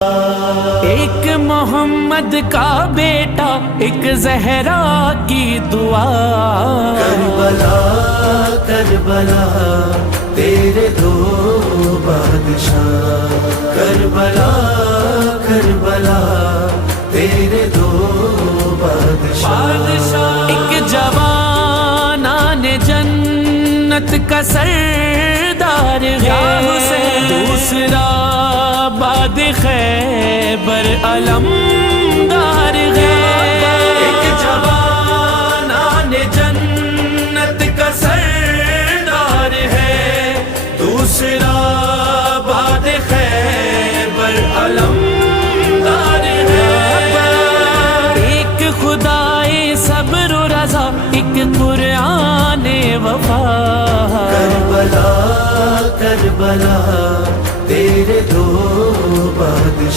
ایک محمد کا بیٹا ایک زہرا کی دعا، کربلا کربلا تیرے دو بادشاہ، کربلا کربلا تیرے دو بادشاہ۔ ایک جوان آنے جنت کا سردار ہے، دوسرا باد خیبر علمدار ہے۔ ایک جوان آنے جنت کا سردار ہے، دوسرا باد خیبر علمدار ہے۔ ایک خدائے صبر و رضا، ایک قرآن وفا، کربلا کربلا تیرے